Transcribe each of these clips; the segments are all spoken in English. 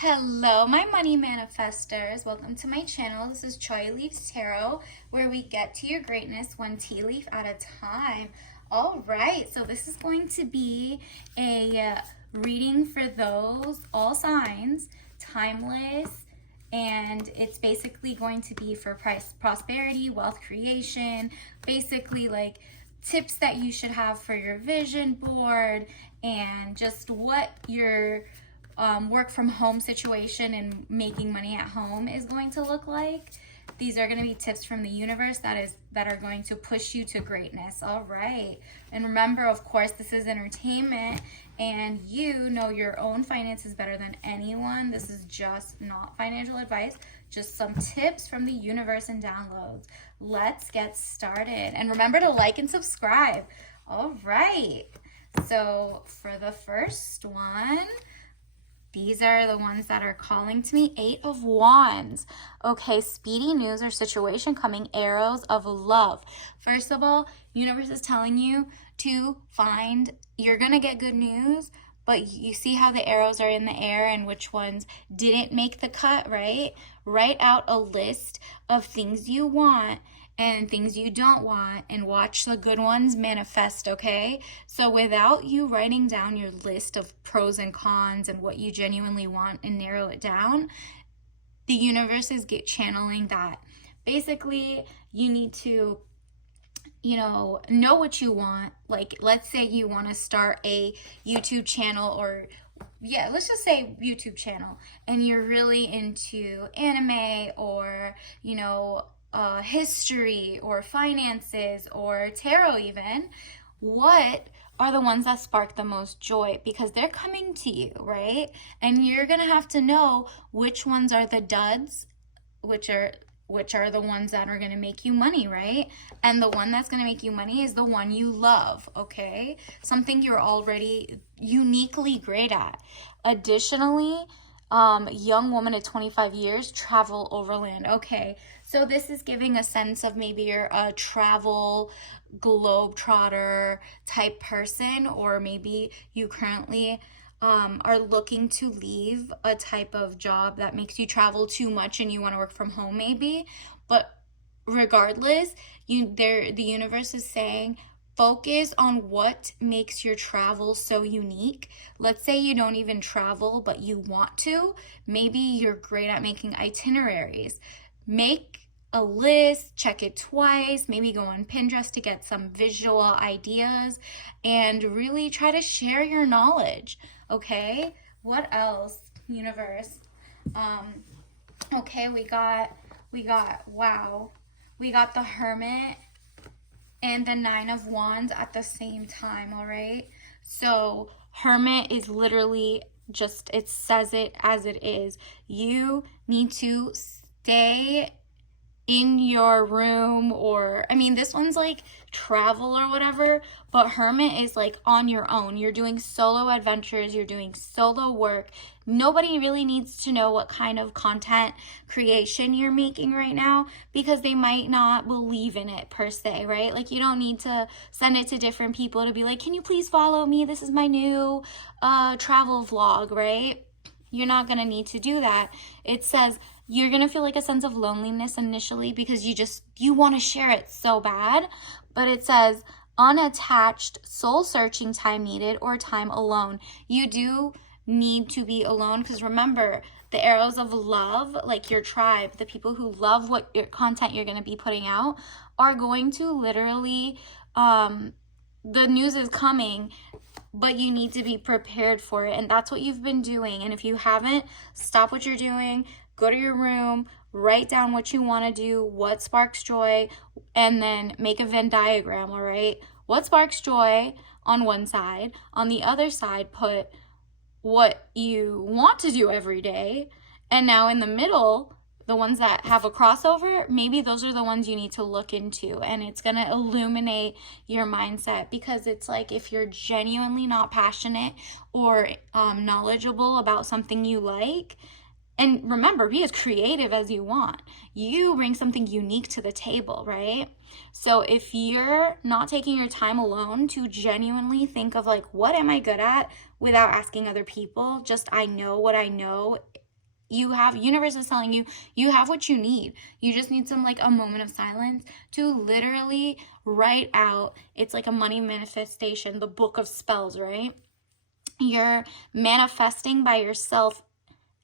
Hello, my money manifestors. Welcome to my channel. This is Choi Leaves Tarot, where we get to your greatness one tea leaf at a time. All right, so this is going to be a reading for those, all signs, timeless, and it's basically going to be for prosperity, wealth creation, basically like tips that you should have for your vision board and just what your work from home situation and making money at home is going to look like. These are going to be tips from the universe that are going to push you to greatness. All right. And remember, of course, this is entertainment and you know your own finances better than anyone. This is just not financial advice, just some tips from the universe and downloads. Let's get started. And remember to like and subscribe. All right. So for the first one, these are the ones that are calling to me. 8 of Wands. Okay, speedy news or situation coming. Arrows of love. First of all, universe is telling you to find, you're going to get good news, but you see how the arrows are in the air and which ones didn't make the cut, right? Write out a list of things you want and things you don't want and watch the good ones manifest, okay? So without you writing down your list of pros and cons and what you genuinely want and narrow it down, the universe is channeling that. Basically, you need to know what you want. Like, let's say you want to start a YouTube channel, or let's just say YouTube channel, and you're really into anime or history or finances or tarot even. What are the ones that spark the most joy? Because they're coming to you, right? And you're gonna have to know which ones are the duds, which are the ones that are going to make you money, right? And the one that's going to make you money is the one you love, okay? Something you're already uniquely great at. Additionally, young woman at 25 years, travel overland. Okay, so this is giving a sense of maybe you're a travel globetrotter type person, or maybe you currently are looking to leave a type of job that makes you travel too much and you want to work from home maybe. But regardless, the universe is saying focus on what makes your travel so unique. Let's say you don't even travel, but you want to. Maybe you're great at making itineraries. Make a list, check it twice, maybe go on Pinterest to get some visual ideas, and really try to share your knowledge. Okay, what else, universe? Okay, we got wow, we got the Hermit and the 9 of Wands at the same time. All right, so Hermit is literally just, it says it as it is. You need to stay in your room, or this one's like travel or whatever, but Hermit is like on your own. You're doing solo adventures, you're doing solo work. Nobody really needs to know what kind of content creation you're making right now, because they might not believe in it per se, right? Like, you don't need to send it to different people to be like, can you please follow me, this is my new travel vlog, right? You're not gonna need to do that. It says you're gonna feel like a sense of loneliness initially because you want to share it so bad, but it says unattached, soul searching time needed, or time alone. You do need to be alone, because remember, the arrows of love, like your tribe, the people who love what your content you're going to be putting out, are going to literally the news is coming, but you need to be prepared for it. And that's what you've been doing. And if you haven't, stop what you're doing, go to your room, write down what you want to do, what sparks joy, and then make a Venn diagram. All right, what sparks joy on one side, on the other side put what you want to do every day, and now in the middle, the ones that have a crossover, maybe those are the ones you need to look into, and it's going to illuminate your mindset. Because it's like, if you're genuinely not passionate or knowledgeable about something you like, and remember, be as creative as you want. You bring something unique to the table, right? So if you're not taking your time alone to genuinely think of like, what am I good at, without asking other people, just I know what I know universe is telling you, you have what you need. You just need some like a moment of silence to literally write out. It's like a money manifestation, the book of spells, right? You're manifesting by yourself,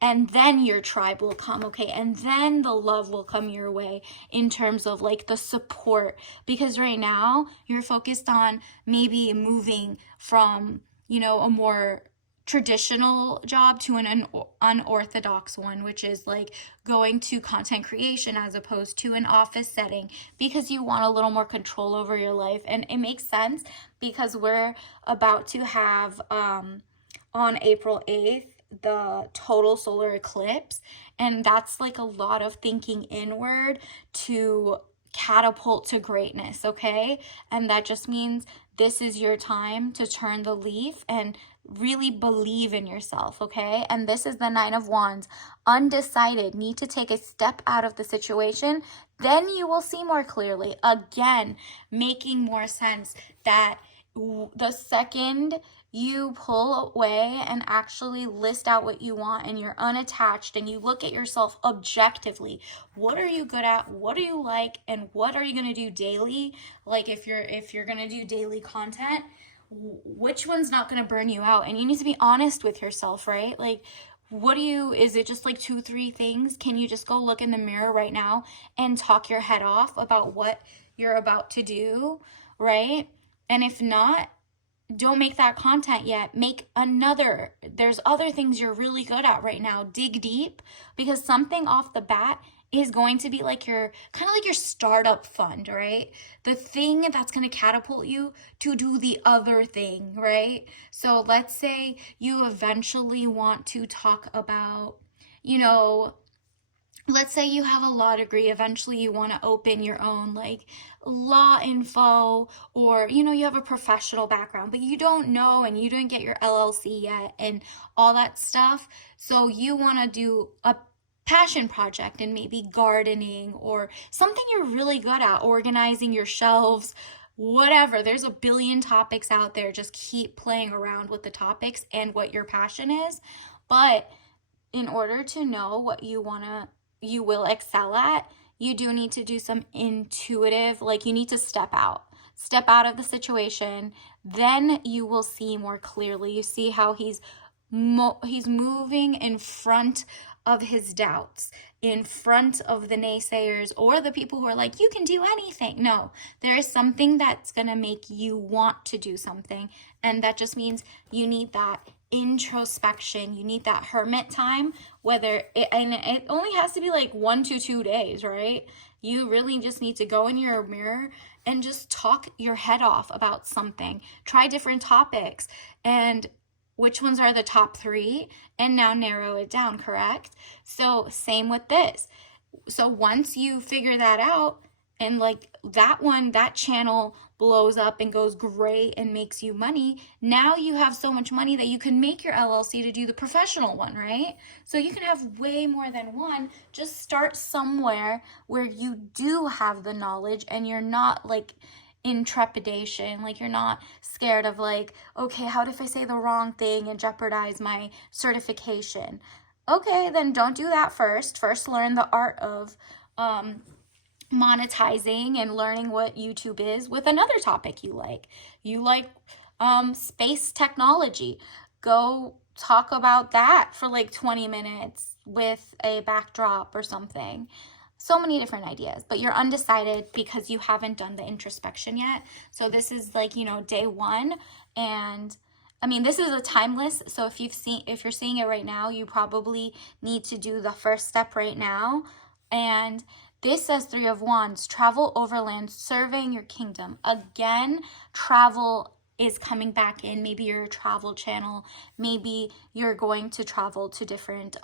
and then your tribe will come, okay? And then the love will come your way in terms of like the support, because right now you're focused on maybe moving from, you know, a more traditional job to an unorthodox one, which is like going to content creation as opposed to an office setting, because you want a little more control over your life. And it makes sense because we're about to have on April 8th the total solar eclipse, and that's like a lot of thinking inward to catapult to greatness, okay? And that just means this is your time to turn the leaf and really believe in yourself, okay? And this is the Nine of Wands. Undecided, need to take a step out of the situation, then you will see more clearly. Again, making more sense that the second you pull away and actually list out what you want, and you're unattached and you look at yourself objectively, what are you good at, what do you like, and what are you going to do daily? Like if you're going to do daily content, which one's not going to burn you out? And you need to be honest with yourself, right? Like, is it just like 2-3 things? Can you just go look in the mirror right now and talk your head off about what you're about to do, right? And if not, don't make that content yet. Make another. There's other things you're really good at right now. Dig deep, because something off the bat is going to be like your kind of like your startup fund, right? The thing that's going to catapult you to do the other thing, right? So let's say you eventually want to talk about, you know, let's say you have a law degree, eventually you want to open your own like law info, or you know, you have a professional background but you don't know and you didn't get your LLC yet and all that stuff. So you want to do a passion project and maybe gardening or something you're really good at, organizing your shelves, whatever. There's a billion topics out there. Just keep playing around with the topics and what your passion is. But in order to know what you will excel at, you do need to do some intuitive, like you need to step out of the situation. Then you will see more clearly. You see how he's moving in front of his doubts, in front of the naysayers or the people who are like, you can do anything. No, there is something that's going to make you want to do something. And that just means you need that introspection. You need that hermit time, and it only has to be like 1 to 2 days, right? You really just need to go in your mirror and just talk your head off about something. Try different topics and which ones are the top 3, and now narrow it down, correct? So same with this. So once you figure that out, and like that channel blows up and goes great and makes you money, now you have so much money that you can make your LLC to do the professional one, right? So you can have way more than one. Just start somewhere where you do have the knowledge and you're not like in trepidation, like you're not scared of like, okay, how if I say the wrong thing and jeopardize my certification? Okay, then don't do that first. First learn the art of monetizing and learning what YouTube is with another topic you like. You like space technology. Go talk about that for like 20 minutes with a backdrop or something. So many different ideas, but you're undecided because you haven't done the introspection yet. So this is like, you know, day 1. And I mean, this is a timeless. So if you're seeing it right now, you probably need to do the first step right now. And this says 3 of Wands, travel overland, surveying your kingdom. Again, travel is coming back in. Maybe you're a travel channel. Maybe you're going to travel to different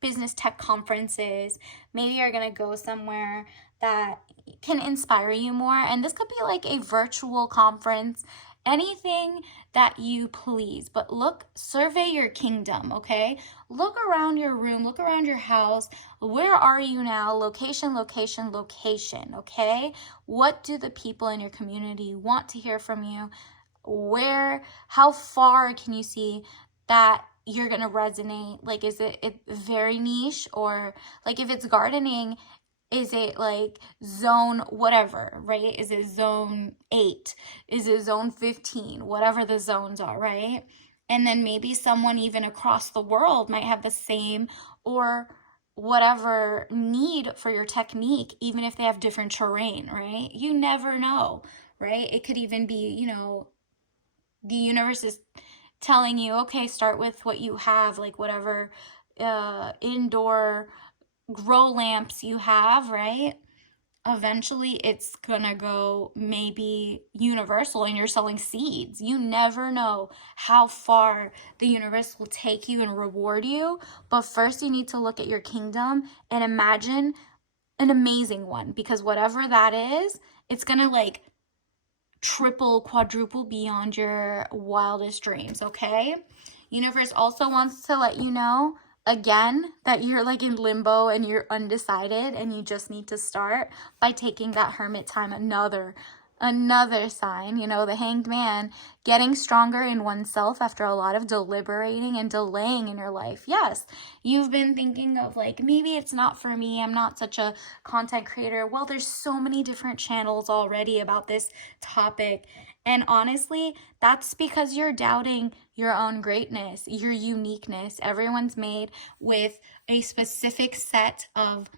business tech conferences. Maybe you're going to go somewhere that can inspire you more. And this could be like a virtual conference, anything that you please. But survey your kingdom, okay? Look around your room, look around your house. Where are you now? Location, location, location, okay? What do the people in your community want to hear from you? How far can you see that you're gonna resonate? Like, is it very niche? Or like, if it's gardening, is it like zone whatever, right? Is it zone 8? Is it zone 15? Whatever the zones are, right? And then maybe someone even across the world might have the same or whatever need for your technique, even if they have different terrain, right? You never know, right? It could even be, the universe is telling you, okay, start with what you have, like whatever indoor grow lamps you have, right? Eventually it's gonna go maybe universal, and you're selling seeds. You never know how far the universe will take you and reward you. But first you need to look at your kingdom and imagine an amazing one, because whatever that is, it's gonna like triple, quadruple beyond your wildest dreams, okay? Universe also wants to let you know again that you're like in limbo and you're undecided, and you just need to start by taking that hermit time. Another sign, the Hanged Man, getting stronger in oneself after a lot of deliberating and delaying in your life. Yes, you've been thinking of like, maybe it's not for me, I'm not such a content creator. Well, there's so many different channels already about this topic. And honestly, that's because you're doubting your own greatness, your uniqueness. Everyone's made with a specific set of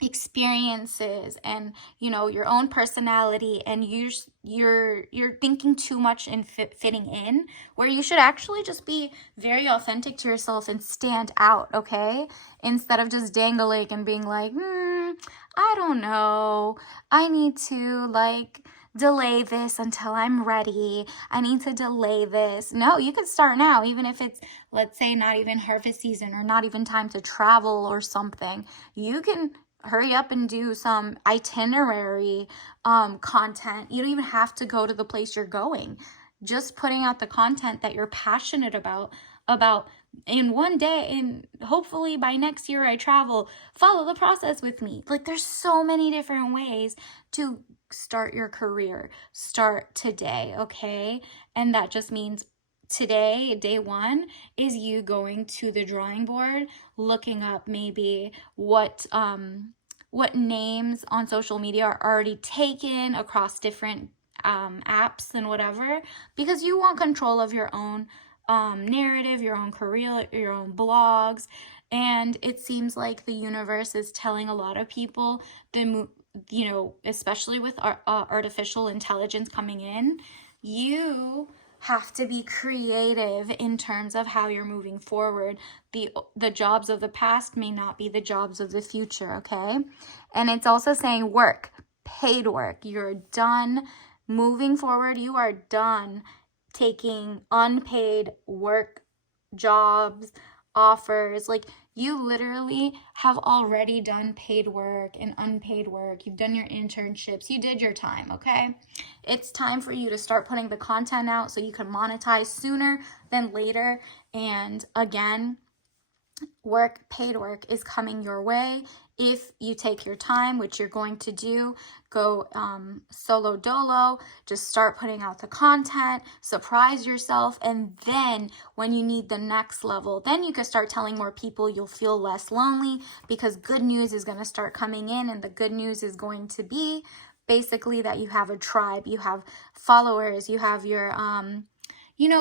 experiences and your own personality, and you're thinking too much and fitting in, where you should actually just be very authentic to yourself and stand out, okay? Instead of just dangling and being like, I don't know, I need to like delay this until I'm ready. I need to delay this. No, you can start now, even if it's, let's say, not even harvest season or not even time to travel or something. You can hurry up and do some itinerary content. You don't even have to go to the place you're going. Just putting out the content that you're passionate about in one day, and hopefully by next year I travel. Follow the process with me. Like, there's so many different ways to start your career. Start today, okay? And that just means today, day one, is you going to the drawing board, looking up maybe what names on social media are already taken across different apps and whatever, because you want control of your own narrative, your own career, your own blogs. And it seems like the universe is telling a lot of people, especially with artificial intelligence coming in, you have to be creative in terms of how you're moving forward. The jobs of the past may not be the jobs of the future, okay? And it's also saying work, paid work. You're done moving forward. You are done taking unpaid work, jobs, offers. Like, you literally have already done paid work and unpaid work. You've done your internships. You did your time, okay? It's time for you to start putting the content out so you can monetize sooner than later. And again, paid work is coming your way if you take your time, which you're going to do. Go solo dolo, just start putting out the content, surprise yourself, and then when you need the next level, then you can start telling more people. You'll feel less lonely because good news is going to start coming in, and the good news is going to be basically that you have a tribe, you have followers, you have your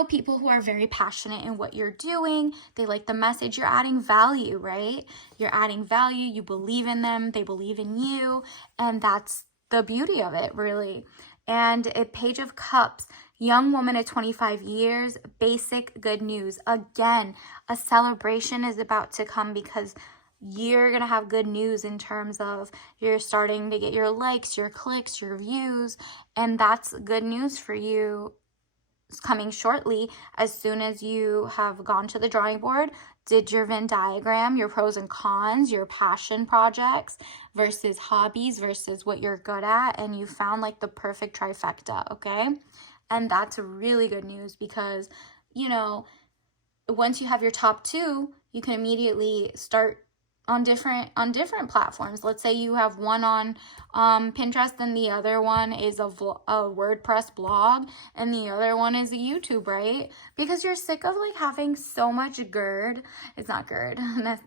people who are very passionate in what you're doing. They like the message. You're adding value, right? You're adding value. You believe in them. They believe in you. And that's the beauty of it, really. And a Page of Cups, young woman at 25 years, basic good news. Again, a celebration is about to come because you're going to have good news in terms of you're starting to get your likes, your clicks, your views. And that's good news for you coming shortly, as soon as you have gone to the drawing board, did your Venn diagram, your pros and cons, your passion projects versus hobbies versus what you're good at, and you found like the perfect trifecta, okay? And that's really good news because, once you have your top two, you can immediately start on different platforms. Let's say you have one on Pinterest and the other one is a WordPress blog and the other one is a YouTube, right? Because you're sick of like having so much GERD. It's not GERD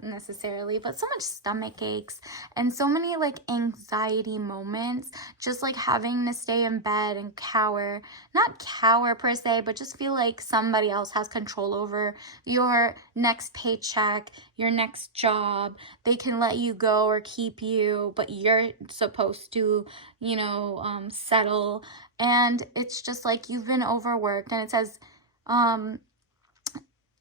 necessarily, but so much stomach aches and so many like anxiety moments, just like having to stay in bed and cower, not cower per se, but just feel like somebody else has control over your next paycheck, your next job. They can let you go or keep you, but you're supposed to, settle. And it's just like you've been overworked. And it says,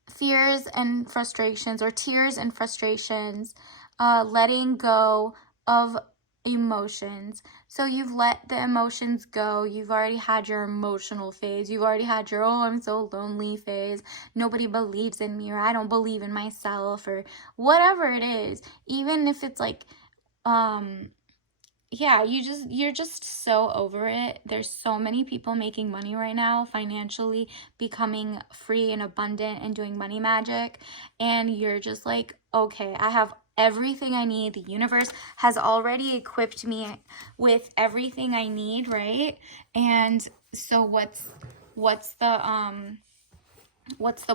fears and frustrations, or tears and frustrations, letting go of emotions. So you've let the emotions go. You've already had your emotional phase. You've already had your, oh, I'm so lonely phase. Nobody believes in me, or I don't believe in myself, or whatever it is. Even if it's like, yeah, you're just so over it. There's so many people making money right now, financially becoming free and abundant and doing money magic. And you're just like, okay, I have everything I need. The universe has already equipped me with everything I need, right? And so what's the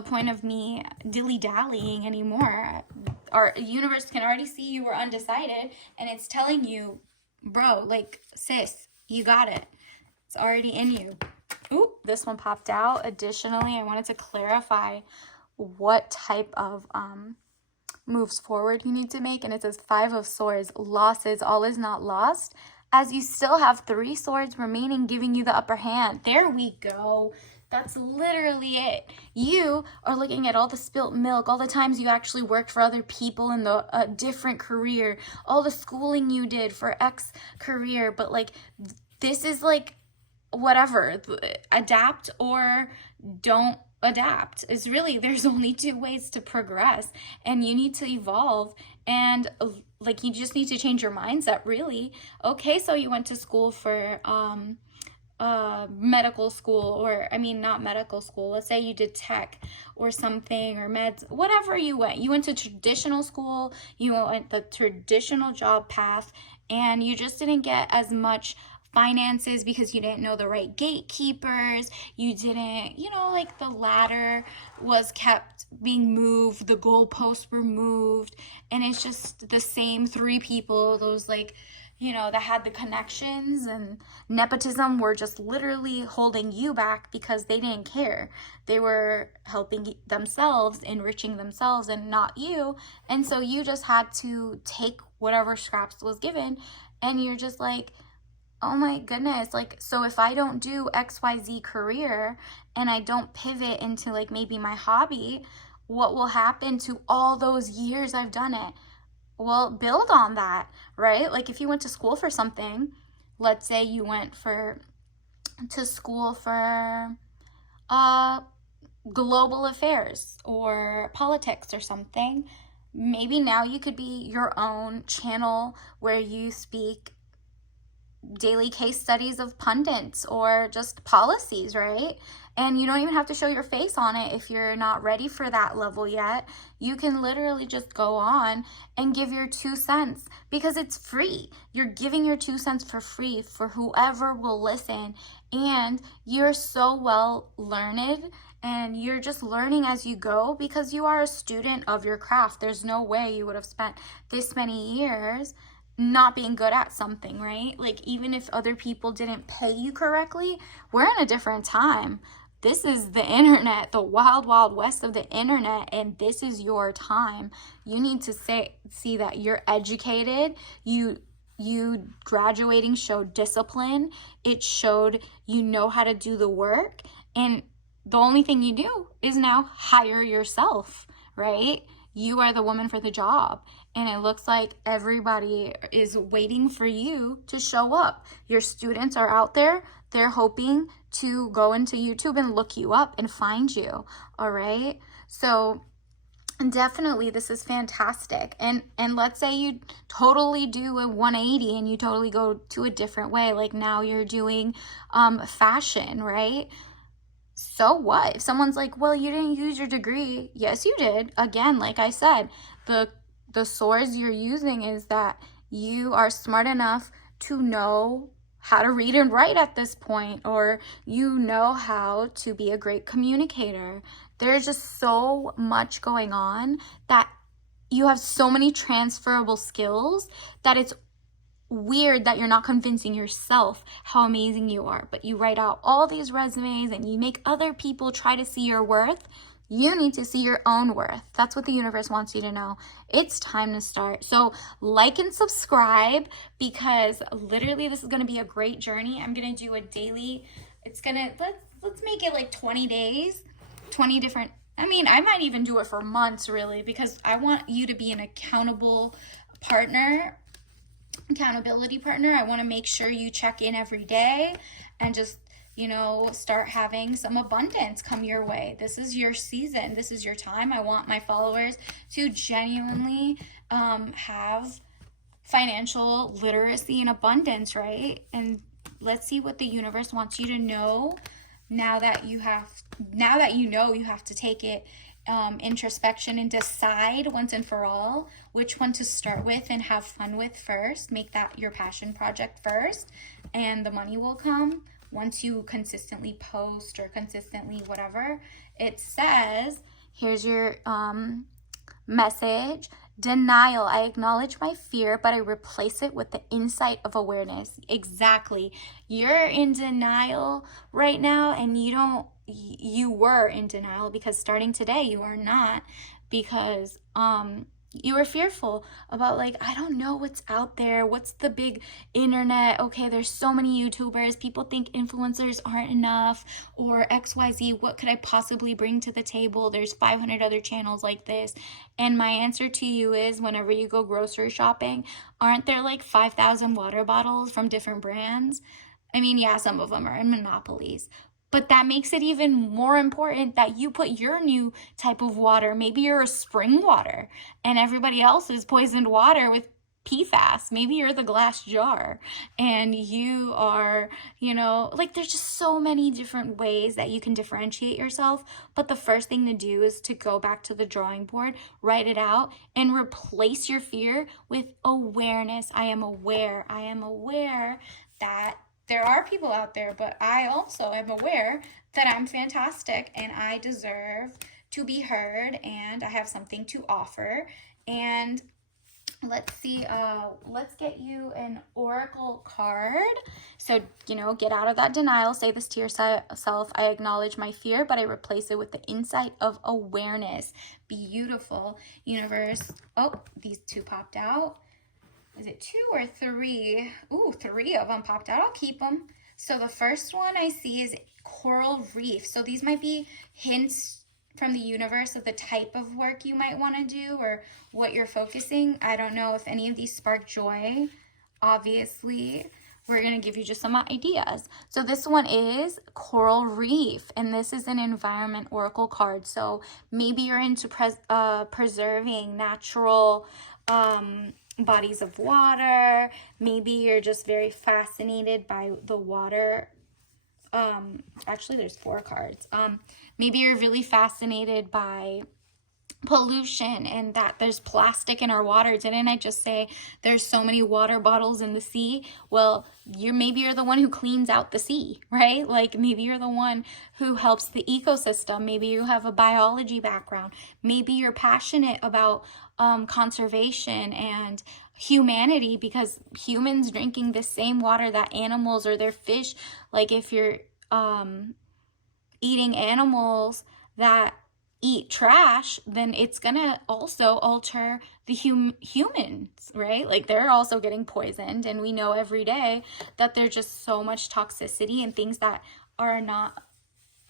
point of me dilly-dallying anymore? Our universe can already see you were undecided, and it's telling you, bro, like, sis, you got it. It's already in you. Ooh, this one popped out. Additionally, I wanted to clarify what type of moves forward you need to make. And it says 5 of Swords, losses, all is not lost, as you still have 3 swords remaining, giving you the upper hand. There we go. That's literally it. You are looking at all the spilt milk, all the times you actually worked for other people in the different career, all the schooling you did for X career, but like this is like whatever, adapt or don't adapt. It's really, there's only 2 ways to progress, and you need to evolve, and like you just need to change your mindset, really. Okay, so you went to school for medical school, or I mean not medical school, let's say you did tech or something, or meds, whatever you went to traditional school, you went the traditional job path, and you just didn't get as much finances because you didn't know the right gatekeepers, you didn't, like the ladder was kept being moved, the goalposts were moved, and it's just the same 3 people, those like, that had the connections, and nepotism were just literally holding you back because they didn't care. They were helping themselves, enriching themselves, and not you. And so you just had to take whatever scraps was given, and you're just like, oh my goodness, like, so if I don't do XYZ career and I don't pivot into like maybe my hobby, what will happen to all those years I've done it? Well, build on that, right? Like if you went to school for something, let's say you went to school for global affairs or politics or something, maybe now you could be your own channel where you speak daily case studies of pundits or just policies, right? And you don't even have to show your face on it if you're not ready for that level yet. You can literally just go on and give your 2 cents because it's free. You're giving your 2 cents for free for whoever will listen. And you're so well learned, and you're just learning as you go because you are a student of your craft. There's no way you would have spent this many years not being good at something, right? Like even if other people didn't pay you correctly, we're in a different time. This is the internet, the wild, wild west of the internet, and this is your time. You need to see that you're educated. You graduating showed discipline. It showed you know how to do the work, and the only thing you do is now hire yourself, right? You are the woman for the job, and it looks like everybody is waiting for you to show up. Your students are out there. They're hoping to go into YouTube and look you up and find you, all right? So definitely this is fantastic. And let's say you totally do a 180 and you totally go to a different way. Like now you're doing fashion, right? So what? If someone's like, well, you didn't use your degree. Yes, you did. Again, like I said, the the source you're using is that you are smart enough to know how to read and write at this point, or you know how to be a great communicator. There's just so much going on that you have so many transferable skills that it's weird that you're not convincing yourself how amazing you are. But you write out all these resumes and you make other people try to see your worth. You need to see your own worth. That's what the universe wants you to know. It's time to start. So like and subscribe, because literally this is going to be a great journey. I'm going to do a daily, let's make it like 20 days, 20 different, I might even do it for months, really, because I want you to be an accountability partner. I want to make sure you check in every day and just, start having some abundance come your way. This is your season. This is your time. I want my followers to genuinely have financial literacy and abundance, right? And let's see what the universe wants you to know now that you know you have to take it introspection and decide once and for all which one to start with and have fun with first. Make that your passion project first, and the money will come once you consistently post or consistently whatever. It says, here's your message. Denial. I acknowledge my fear, but I replace it with the insight of awareness. Exactly. You're in denial right now, and you were in denial, because starting today you are not, because you were fearful about, like, I don't know what's out there. What's the big internet? Okay, there's so many YouTubers. People think influencers aren't enough, or XYZ. What could I possibly bring to the table? There's 500 other channels like this. And my answer to you is, whenever you go grocery shopping, aren't there like 5,000 water bottles from different brands? Yeah, some of them are in monopolies. But that makes it even more important that you put your new type of water. Maybe you're a spring water and everybody else is poisoned water with PFAS. Maybe you're the glass jar and you are, there's just so many different ways that you can differentiate yourself. But the first thing to do is to go back to the drawing board, write it out, and replace your fear with awareness. I am aware that there are people out there, but I also am aware that I'm fantastic and I deserve to be heard and I have something to offer. And let's see, let's get you an oracle card. So, get out of that denial. Say this to yourself. I acknowledge my fear, but I replace it with the insight of awareness. Beautiful, universe. Oh, these two popped out. Is it 2 or 3? Ooh, 3 of them popped out. I'll keep them. So the first one I see is coral reef. So these might be hints from the universe of the type of work you might want to do or what you're focusing. I don't know if any of these spark joy. Obviously, we're going to give you just some ideas. So this one is coral reef, and this is an environment oracle card. So maybe you're into preserving natural bodies of water. Maybe you're just very fascinated by the water. Actually, there's 4 cards. Maybe you're really fascinated by pollution and that there's plastic in our water. Didn't I just say there's so many water bottles in the sea? Well, maybe you're the one who cleans out the sea, right? Like maybe you're the one who helps the ecosystem. Maybe you have a biology background. Maybe you're passionate about conservation and humanity, because humans drinking the same water that animals or their fish, like if you're eating animals that eat trash, then it's gonna also alter the humans, right? Like they're also getting poisoned, and we know every day that there's just so much toxicity and things that are not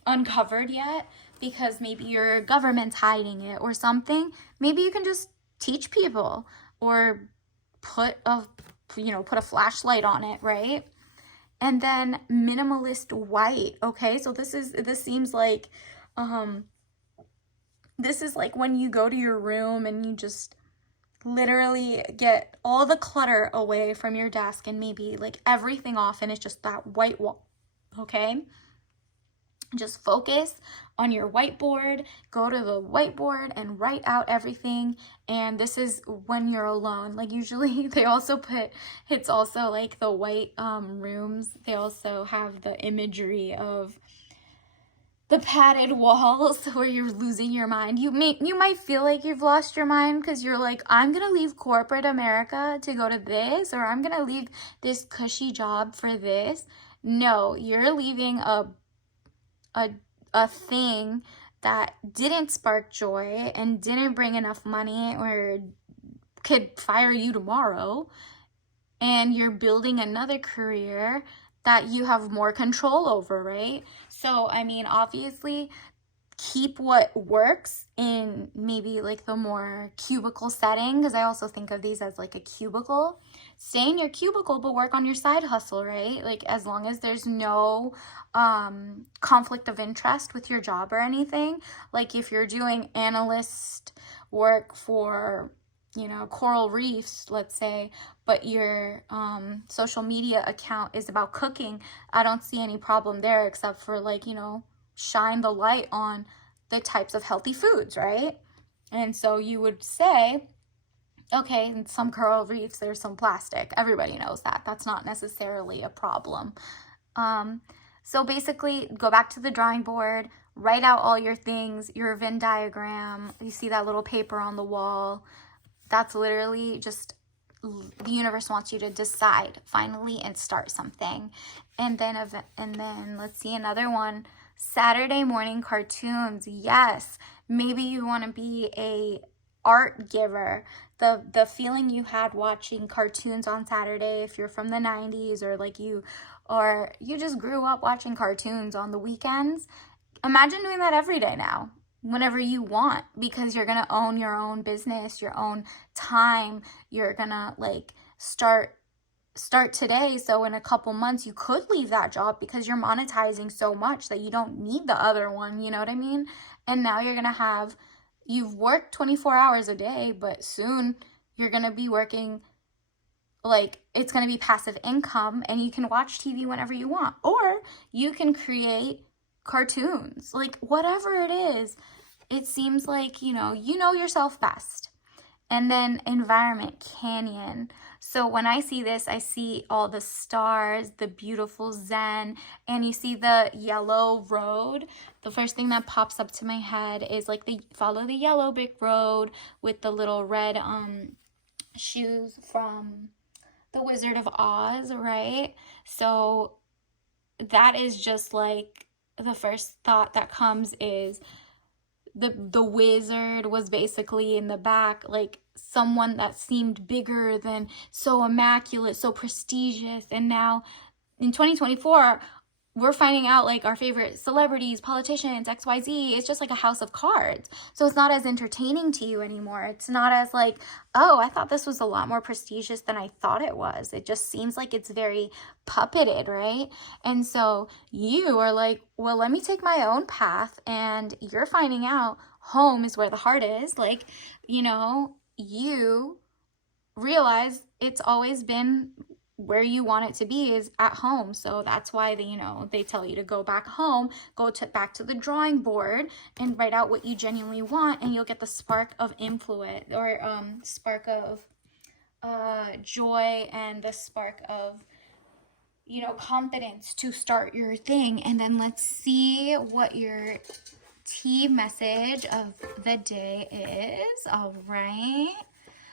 uncovered yet because maybe your government's hiding it or something. Maybe you can just teach people or put a flashlight on it, right? And then minimalist white. Okay, so this seems like this is like when you go to your room and you just literally get all the clutter away from your desk and maybe like everything off, and it's just that white wall. Okay, Just focus on your whiteboard, go to the whiteboard and write out everything. And this is when you're alone. Like usually they also put, it's also like the white rooms, they also have the imagery of the padded walls where you're losing your mind. You might feel like you've lost your mind because you're like, I'm gonna leave corporate America to go to this, or I'm gonna leave this cushy job for this. No, you're leaving a thing that didn't spark joy and didn't bring enough money or could fire you tomorrow, and you're building another career that you have more control over, right? So, I mean, obviously, keep what works in maybe like the more cubicle setting, because I also think of these as like a cubicle. Stay in your cubicle, but work on your side hustle, right? Like as long as there's no conflict of interest with your job or anything. Like if you're doing analyst work for, you know, coral reefs, let's say, but your social media account is about cooking, I don't see any problem there except for like, you know, shine the light on the types of healthy foods, right? And so you would say, okay, in some coral reefs, there's some plastic. Everybody knows that. That's not necessarily a problem. So basically, go back to the drawing board, write out all your things, your Venn diagram. You see that little paper on the wall. That's literally just the universe wants you to decide finally and start something. And then let's see another one. Saturday morning cartoons. Yes, maybe you want to be a art giver. The feeling you had watching cartoons on Saturday, if you're from the 90s or you just grew up watching cartoons on the weekends, imagine doing that every day now, whenever you want, because you're gonna own your own business, your own time. You're gonna like start today, so in a couple months you could leave that job because you're monetizing so much that you don't need the other one, you know what I mean? And now you've worked 24 hours a day, but soon you're gonna be working, like it's gonna be passive income, and you can watch TV whenever you want, or you can create cartoons, like whatever it is. It seems like, you know yourself best. And then environment, canyon. So when I see this, I see all the stars, the beautiful zen, and you see the yellow road. The first thing that pops up to my head is like follow the yellow brick road with the little red shoes from the Wizard of Oz, right? So that is just like the first thought that comes is the wizard was basically in the back, like someone that seemed bigger than, so immaculate, so prestigious. And now in 2024, we're finding out like our favorite celebrities, politicians, XYZ, it's just like a house of cards. So it's not as entertaining to you anymore. It's not as like, oh, I thought this was a lot more prestigious than I thought it was. It just seems like it's very puppeted, right? And so you are like, well, let me take my own path. And you're finding out home is where the heart is. Like, you realize it's always been where you want it to be is at home. So that's why they tell you to go back home, back to the drawing board and write out what you genuinely want, and you'll get the spark of influence, or spark of joy, and the spark of confidence to start your thing. And then let's see what your tea message of the day is. All right,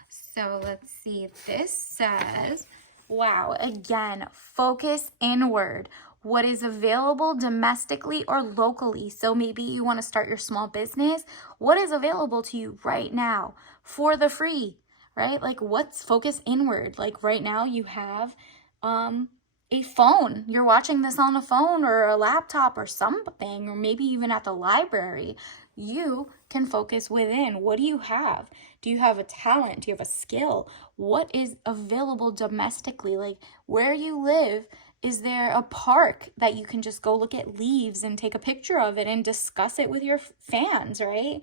so let's see. This says, wow, again, focus inward. What is available domestically or locally? So maybe you want to start your small business. What is available to you right now for the free, right? Like, what's focus inward? Like right now you have a phone. You're watching this on a phone or a laptop or something, or maybe even at the library. You can focus within. What do you have? Do you have a talent? Do you have a skill? What is available domestically? Like where you live, is there a park that you can just go look at leaves and take a picture of it and discuss it with your fans, right?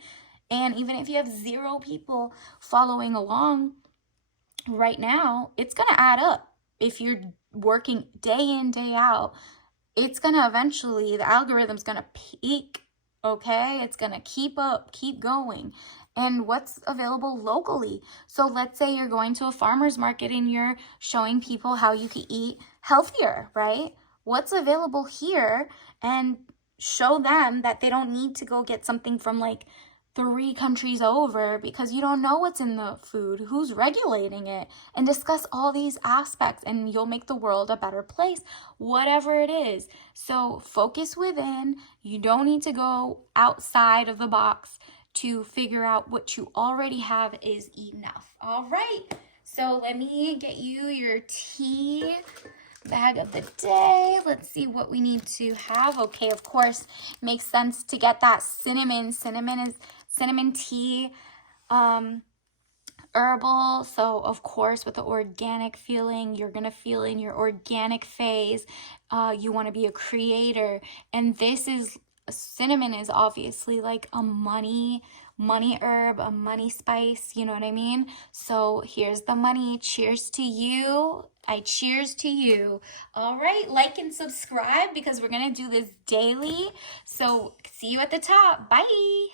And even if you have 0 people following along right now, it's going to add up. If you're working day in, day out, it's gonna eventually, the algorithm's gonna peak, okay? It's gonna keep up, keep going. And what's available locally. So let's say you're going to a farmer's market and you're showing people how you can eat healthier, right? What's available here, and show them that they don't need to go get something from like 3 countries over because you don't know what's in the food, who's regulating it, and discuss all these aspects, and you'll make the world a better place, whatever it is. So focus within. You don't need to go outside of the box to figure out what you already have is enough. All right, so let me get you your tea bag of the day. Let's see what we need to have. Okay, of course, makes sense to get that cinnamon. Cinnamon tea, herbal. So of course, with the organic feeling, you're gonna feel in your organic phase. You want to be a creator, and cinnamon is obviously like a money herb, a money spice, you know what I mean? So here's the money. Cheers to you. I cheers to you. All right, like and subscribe because we're gonna do this daily. So see you at the top. Bye.